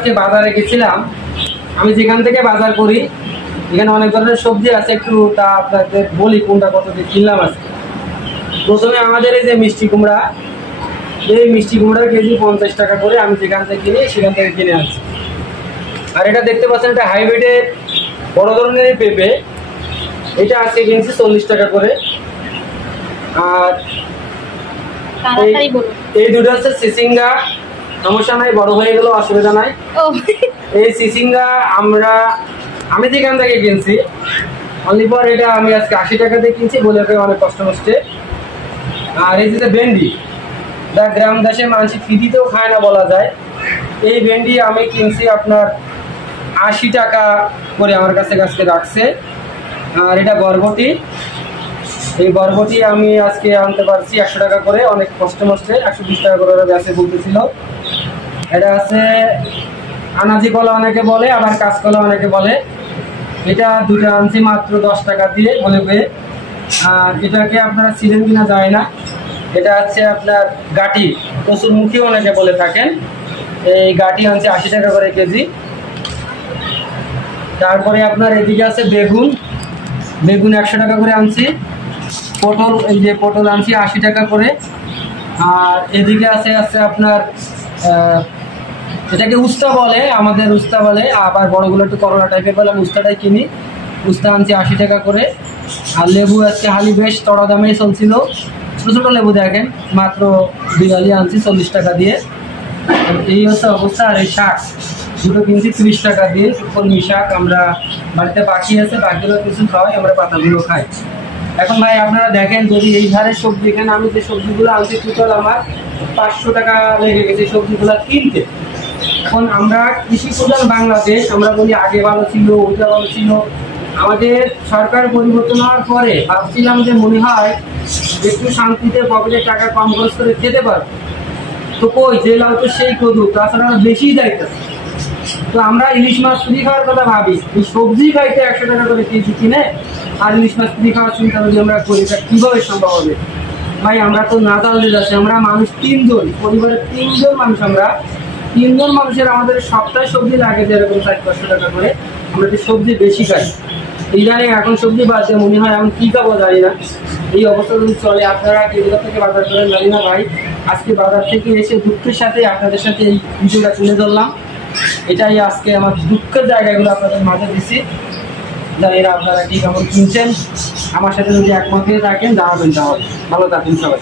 আজকে বাজারে গেছিলাম। আমি যেখান থেকে বাজার করি এখানে অনেক ধরনের সবজি আছে, একটু তা আপনাদের বলি কোনটা কত দিয়ে কিনলাম আজকে। প্রথমে আমাদের এই যে মিষ্টি কুমড়া, এই মিষ্টি কুমড়ার কেজি 50 টাকা করে, আমি যেখান থেকে কিনি সেখান থেকে কিনে আনছি। আর এটা দেখতে পাচ্ছেন এটা হাইব্রিডের বড় ধরনের পেঁপে, এটা আজকে কিনছি 40 টাকা করে। আর এই দুটো হচ্ছে সিসিঙ্গা, সমস্যা নাই, বড় হয়ে গেল অসুবিধা নাই। এই সিসিঙ্গা আমি যেখান থেকে কিনছি অনলি পর এটা আমি আজকে 80 টাকা দিয়ে কিনছি বলে অনেক কষ্ট হচ্ছে। আর এই যে ভেন্ডি, যা গ্রাম দেশে মানুষ ফ্রিতেও খায় না বলা যায়, এই ভেন্ডি আমি কিনছি আপনার 80 টাকা করে আমার কাছে আজকে রাখছে। আর এটা বরবটি, এই বরবটি আমি আজকে আনতে পারছি 100 টাকা করে, অনেক কষ্ট মষ্টে 120 টাকা করে বেঁচে বলতেছিল। এটা আছে আনাজি কলা অনেকে বলে, আবার কাঁচকলা অনেকে বলে। এটা দুটো আনছি মাত্র 10 টাকা দিয়ে বলে। আর এটাকে আপনারা চিনেন কিনা যায় না, এটা হচ্ছে আপনার গাটি, কচুরমুখী অনেকে বলে থাকেন। এই গাটি আনছি 80 টাকা করে কেজি। তারপরে আপনার এদিকে আছে বেগুন 100 টাকা করে আনছি। পটল, এই যে পটল আনছি 80 টাকা করে। আর এদিকে আছে আপনার এটাকে উস্তা বলে, আমাদের উস্তা বলে, আবার বড়গুলো একটু করলা টাইপের বলে, আমি উস্তাটাই কিনি। উস্তা আনছি 80 টাকা করে। আর লেবু আজকে হালি বেশ চড়া দামেই চলছিল, ছোটো ছোটো লেবু দেখেন মাত্র 42 আনছি 40 টাকা দিয়ে। এই হচ্ছে অবস্থা। আর এই শাক দুটো কিনছি 30 টাকা দিয়ে, কলমি শাক। আমরা বাড়িতে পাখি আছে, পাখিগুলো কিছু খাওয়াই, আমরা পাতাগুলো খাই। এখন ভাই আপনারা দেখেন, যদি এই ধারে সবজি, এখানে আমি যে সবজিগুলো আনছি টোটাল আমার 500 টাকা লেগে গেছে সবজিগুলো কিনতে। এখন আমরা কৃষি প্রধান বাংলাদেশ, আমরা বলি আগে ভালো ছিল, ওইটা ভালো ছিল। আমাদের সরকার পরিবর্তন হওয়ার পরে ভাবছিলাম যে মনে হয় একটু শান্তিতে পকেটের টাকা কম খরচ করে খেতে পারবো, তো কই যে লাউ তো সেই কদু, তাছাড়া বেশি দায়িত্ব। তো আমরা ইলিশ মাছ ফ্রি খাওয়ার কথা ভাবি, এই সবজি খাইতে 100 টাকা করে কেজি কিনে, আর ইলিশ মাছ ফ্রি খাওয়ার চিন্তা যদি আমরা করি, তা কীভাবে সম্ভব হবে? ভাই আমরা তো না জানলে যাচ্ছি, আমরা মানুষ 3 জন, পরিবারের 3 জন মানুষ, আমরা 3 জন মানুষের আমাদের সপ্তাহে সবজি লাগে যেরকম 400-500 টাকা করে। আমরা যে সবজি বেশি খাই, ইদানিং এখন সবজি বাজে মনে হয় আমি কী খাবো জানি না। এই অবস্থা যদি চলে, আপনারা কেজিটা থেকে বাজার করেন জানি না ভাই। আজকে বাজার থেকে এসে দুঃখের সাথে আপনাদের সাথে এই ভিডিওটা তুলে ধরলাম। এটাই আজকে আমার দুঃখের জায়গাগুলো আপনাদের মাঝে দিছি। জানি না আপনারা কি কেমন কিনছেন, আমার সাথে যদি একমত হয়ে থাকেন জানাবেন, তাহলে ভালো থাকেন সবাই।